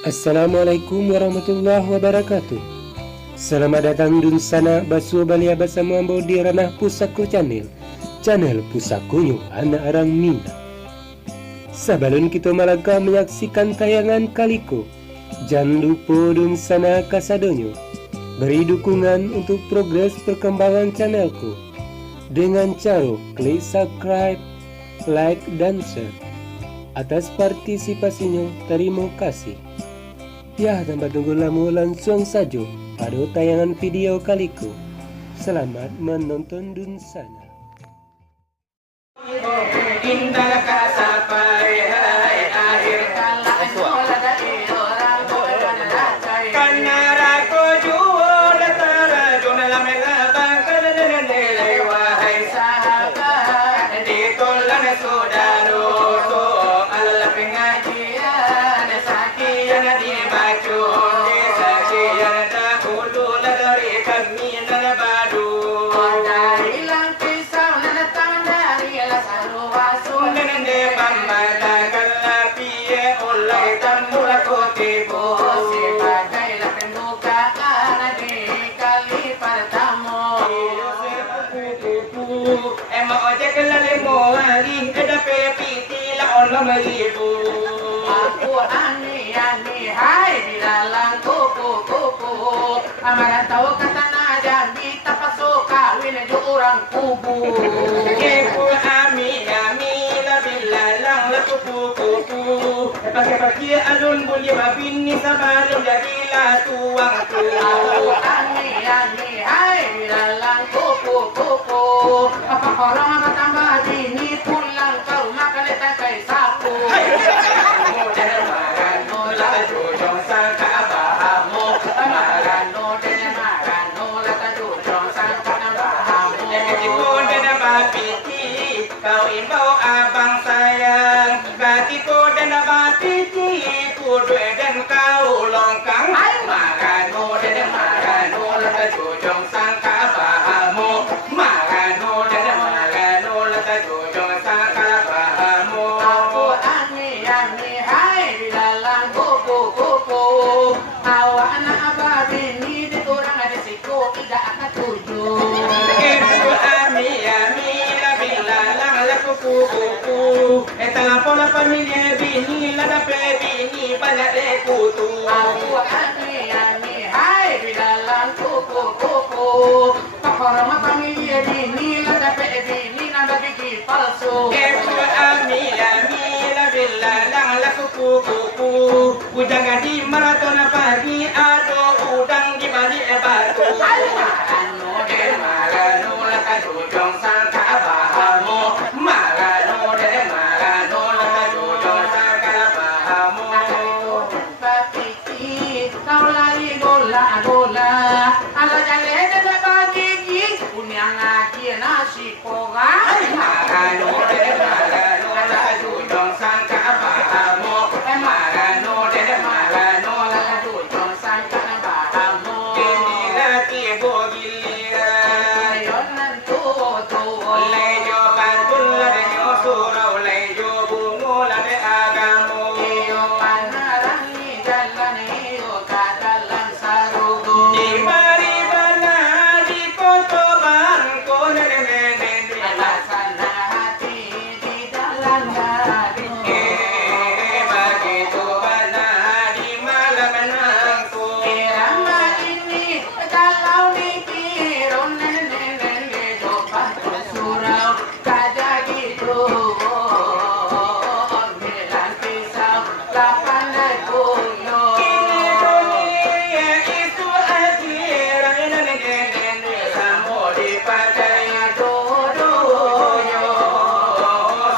Assalamualaikum warahmatullahi wabarakatuh. Selamat datang dun sana basu balia bersama ambo di ranah Pusako Channel Pusakonyo anak arang Minang. Sebelum kita malaka menyaksikan tayangan kaliko, jangan lupa dun sana kasadonyo beri dukungan untuk progres perkembangan channelku dengan cara klik subscribe, like, dan share. Atas partisipasinya terima kasih. Ya, tanpa tunggu lama langsung saja pada tayangan video kaliku. Selamat menonton dun sana. Indah kasapai hai akhir kala kanara ko jual tara jonala megaba kadene nele wahai sahabat di tolan sodaro so ala pengajian sakian di bacu di sakian da ulul dari kami nan badu dari lang pisau nan tandari la saru wasu nende pamata kalapiye ulai tambula kotibo sebagai la pembukaan di kali pertama ema ojek lalemo ali eda pepiti la olong ibu aku ani hai di dalam kuku amaran tahu kata najan kita pasuk kawin ju orang kubu keku ami la billalang la kuku pakai alun bulli babini sabalum jadi la tuang aku ani hai di dalam kuku apa orang tambah dini pulang ke rumah kaleta kai sapu kau imbau abang sayang batiko dan batiki kudu dan kau longkang marano lata jujung sangka bahamu marano lata jujung sangka bahamu aku ani hai di dalam kuku awak anak abah bini di orang ada siku tidak akan tujuh kuku etala pola familia bini la da pe bini bala de kutu aku ani hai di dalam kuku pakorama familia bini la da pe bini na bagi palsu aku ani la billalang la kuku ujangan di maratona pagi ado udang di balik batu anu de marano la kadujong sangka bahamu ala jale de bagi ki punya ngaji nasi koga marano la jujong sangka bahamu marano la jujong sangka bahamu ini lati bogilia yonan tu lejo bantul de surau lejo bungo la de agamu yo panaran ni jalan yo kadalan sarugo di mari bana di koto bangko nene alasana hati di dalam hati begitu bana di malam nangku irama ini kalau dikirun nene coba surau kaja gitu bilang pisau lapan kuyo ini dunia itu akhirat nene samo dipakai dodoyo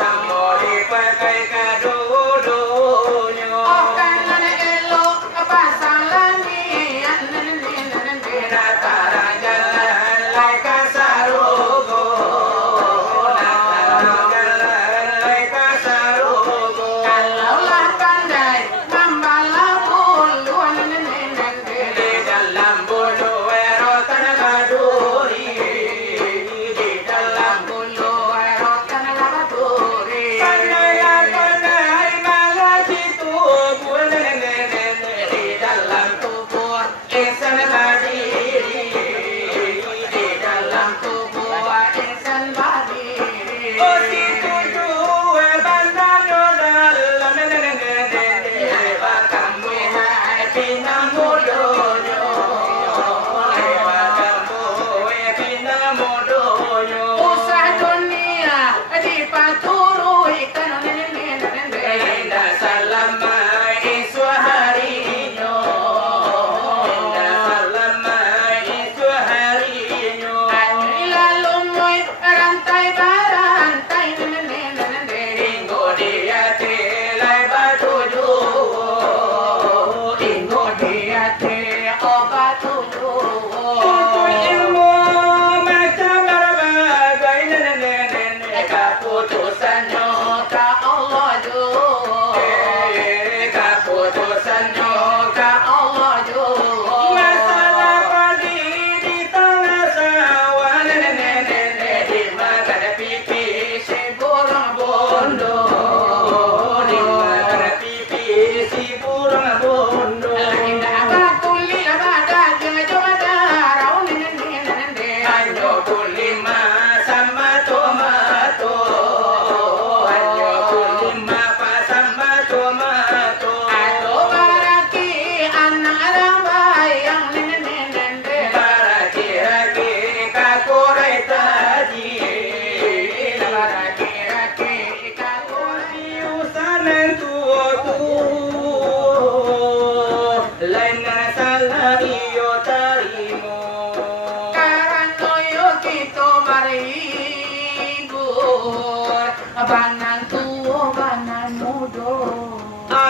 samo dipakai kadodoyo oh kan elo pasang langian nene natara jalan lai kasarugo natara jalan lai kasarugo kalau lah pandai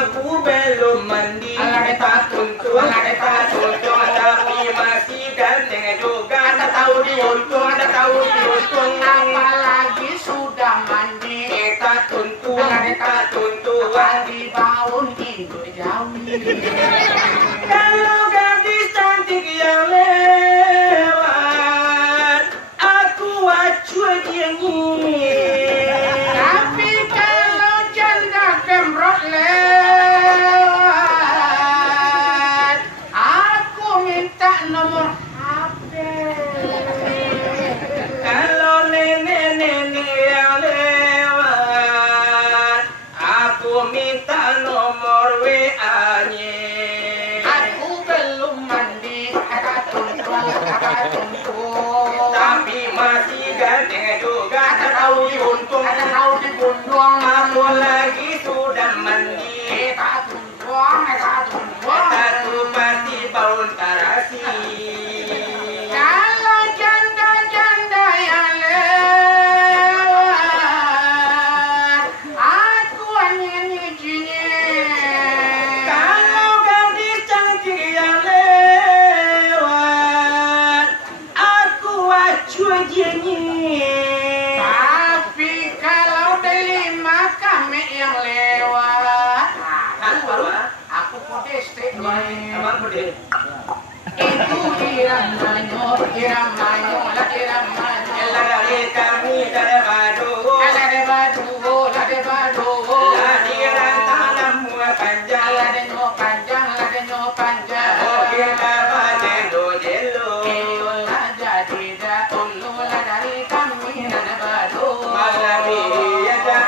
aku belum mandi. Tak tuntung, tapi masih ganteng juga. Tak tahu diuntung, apalagi sudah mandi. Tak tuntung, di baun hidup jauh. Kalau gadis cantik yang lewat, aku acuh dia tapi kalau janda gemrot lewat, aku minta nomor HP. Kalau nenek-nenek yang lewat, aku minta nomor WA-nya. Aku belum mandi, tapi masih ganteng juga. Tak tahu diuntung, aku lagi sudah mandi. Tak tuntung, pasti baun tarasi. Kalau janda-janda yang lewat, aku hanya nyijinya. Kalau gadis cantik yang lewat, aku acuh jenyi. Tapi kalau beli kami yang lewat, aku kudes abang kudes. Itu iramayo, lari kami dari badu, lari rantangan mua panjang, oh kita pada jelo, jadi dah ulu dari kami dari badu. Malam ini aja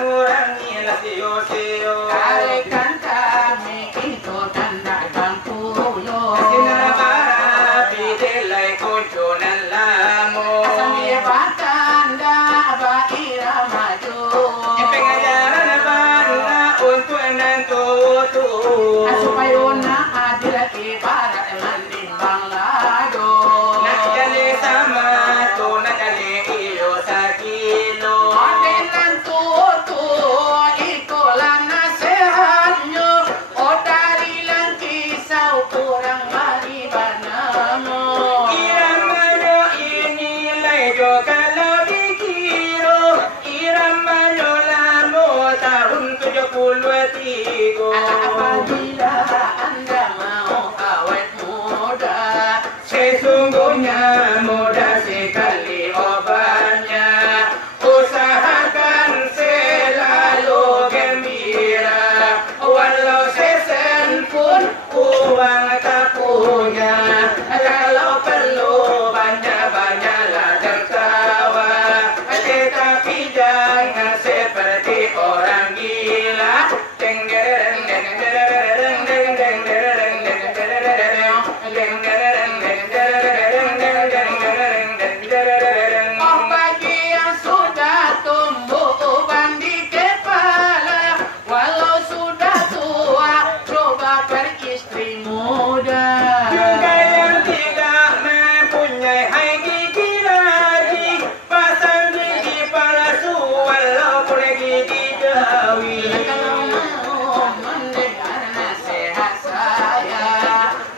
orang nila siyo. Kalikan kami itu tanda bangkulo. Sinarabara pidelay kuncunan lamo. Asami batanda ba iramaju. Ipengajaran ba na untuk nantutu. Supaya na adil ibarat mandimbang lado. Nak jali sama tu nak jali iyo sa kilo. Adil nantutu itulah nasihatnya. Oh dari lang kisah kurang maribanamu. Iramayo inilay jo kalau dikiro. Iramayo lamo tahun 73. Apabila anda mau awet muda, sesungguhnya mudah sekali obatnya. Usahakan selalu gembira, walau sesen pun uang tak punya. Kalau perlu banyak-banyaklah tertawa, tetapi jangan seperti orang gila. Deng dereng deng dereng deng deng dereng deng dereng deng dereng deng dereng deng dereng deng dereng. Oh bagi yang sudah tumbuh uban di kepala, walau sudah tua coba beristri muda. Juga yang tidak mempunyai hai gigi lagi, pasang gigi palsu walaupun gigi gawi. Kalau mau mendengar nasihat saya,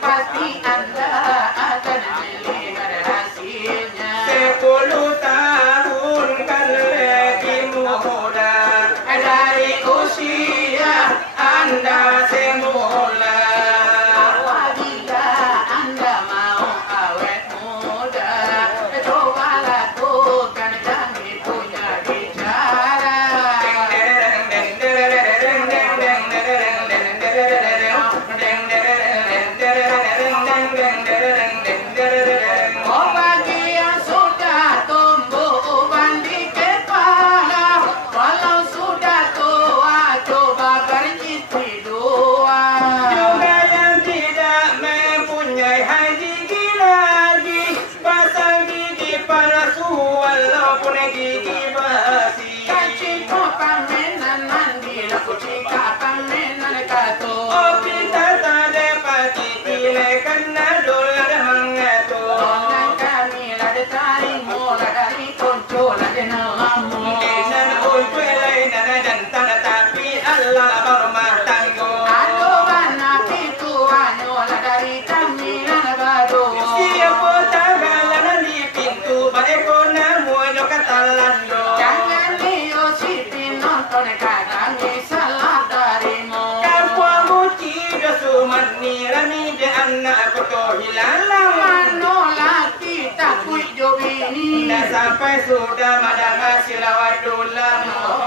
pasti anda akan melihat hasilnya. 10 tahun kan lagi muda, dari usia anda semula. Apabila anda mau awet muda, coba lakukan kami punya bicara. Oh bagi yang sudah tumbuh uban di kepala, walau sudah tua coba beristri dua. Juga yang tidak mempunyai hai gigi lagi, pasang gigi palsu walaupun gigi basi. Cacing pamenan mandi laku cika pamenan kato. Oh kita tak dapat dilekan dolar mengatur. Dengan kami lada taring mula dari kuncu lada namamu. Desan ulku lain dan tanda tapi Allah rumah tangga. Aduh anak itu hanyalah dari jaminan baru. Siapa tagalan di pintu balik kona muanyo katalando. Jangan diusipin nonton kadang salah darimu. Kapuamu cido sumat nirami de anak koto hilalang. Manolak kita kuy jobini. Dah sampai sudah madanga silawat dulang.